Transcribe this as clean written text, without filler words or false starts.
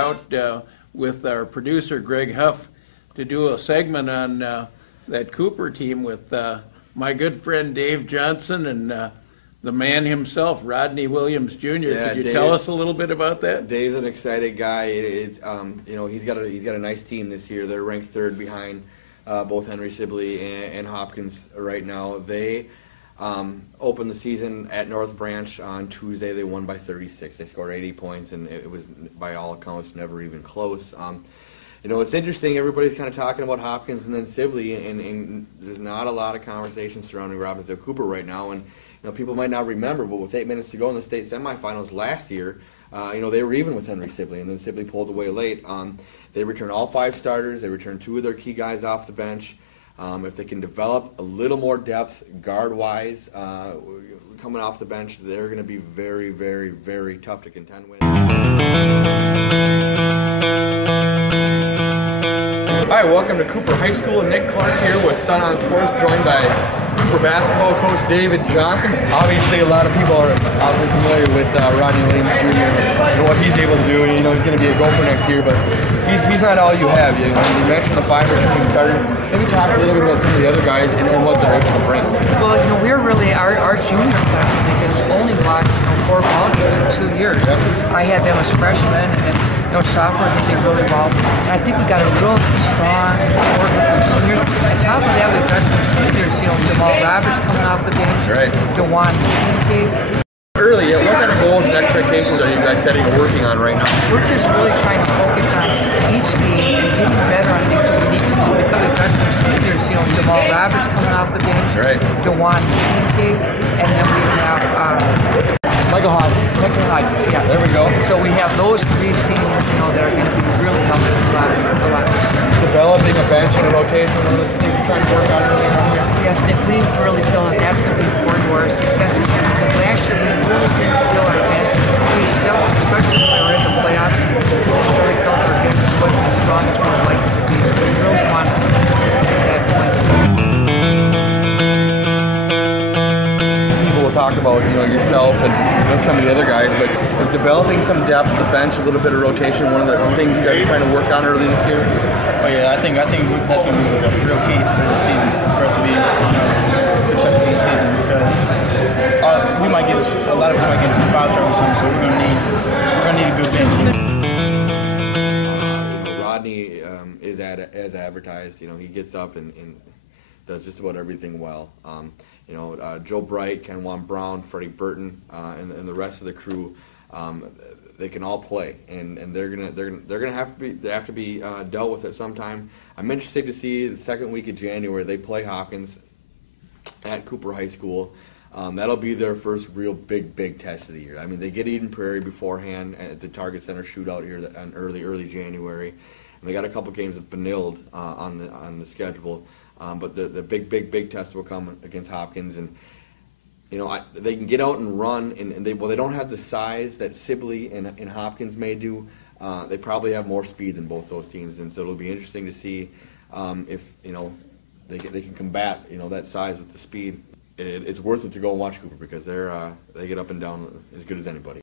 out with our producer Greg Huff to do a segment on that Cooper team with my good friend Dave Johnson and the man himself, Rodney Williams Jr. Yeah, Could you Dave, tell us a little bit about that? Dave's an excited guy. He's got a nice team this year. They're ranked third behind both Henry Sibley and Hopkins right now. They opened the season at North Branch on Tuesday. They won by 36. They scored 80 points, and it was, by all accounts, never even close. It's interesting. Everybody's kind of talking about Hopkins and then Sibley, and there's not a lot of conversation surrounding Robbinsdale Cooper right now. And people might not remember, but with 8 minutes to go in the state semifinals last year, they were even with Henry Sibley, and then Sibley pulled away late. They returned all 5 starters. They returned 2 of their key guys off the bench. If they can develop a little more depth guard-wise coming off the bench, they're going to be very, very, very tough to contend with. Hi, welcome to Cooper High School. Nick Clark here with Sun On Sports, joined by Cooper basketball coach David Johnson. Obviously, a lot of people are obviously familiar with Rodney Williams Jr. and what he's able to do. He's going to be a gopher next year, but he's not all you have. You mentioned the 5 returning starters. Maybe talk a little bit about some of the other guys and what they're able to bring. Well, we're really our junior class has only lost 4 ball games in 2 years. Yep. I had them as freshmen, and sophomores they did really well. And I think we got a real strong core group of juniors. On top of that, we've got some seniors. Jamal Roberts coming off the bench. Right. DeJuan Kingsley. Early, what kind of goals and expectations are you guys setting and working on right now? We're just really trying to focus on each game and getting better on things that we need to do. Because we've got some seniors, Jamal Roberts coming off the bench. Right. DeJuan Kingsley, and then we have Michael Hodges, yes. There we go. So we have those 3 seniors, that are going to be really helping us a lot this year. Developing a bench and a rotation, one of the things we're trying to work on early on here. Yes, Nick, we really feel that that's going to be important to our success this year, because last year we really didn't feel our bench pretty simple, especially when we were in the playoffs. We just really felt our bench wasn't as strong as we would like it to be, so we really want to get that point. People will talk about, yourself and some of the other guys, but is developing some depth, the bench, a little bit of rotation, one of the things you guys are trying to work on early this year? Oh yeah, I think that's going to be a real key for the season, for us to be successful in the season, because we might get a lot of us might get foul trouble or something, so we're going to need a good bench. Rodney is as advertised. He gets up and does just about everything well. Joe Bright, Kenwan Brown, Freddie Burton, and the rest of the crew. They can all play, and they're gonna have to be dealt with at some time. I'm interested to see the second week of January they play Hopkins at Cooper High School. That'll be their first real big test of the year. I mean, they get Eden Prairie beforehand at the Target Center shootout here in early January, and they got a couple games with Benilde on the schedule. But the big test will come against Hopkins, and they can get out and run, and they don't have the size that Sibley and Hopkins may do. They probably have more speed than both those teams, and so it'll be interesting to see if they can combat that size with the speed. It's worth it to go and watch Cooper, because they get up and down as good as anybody.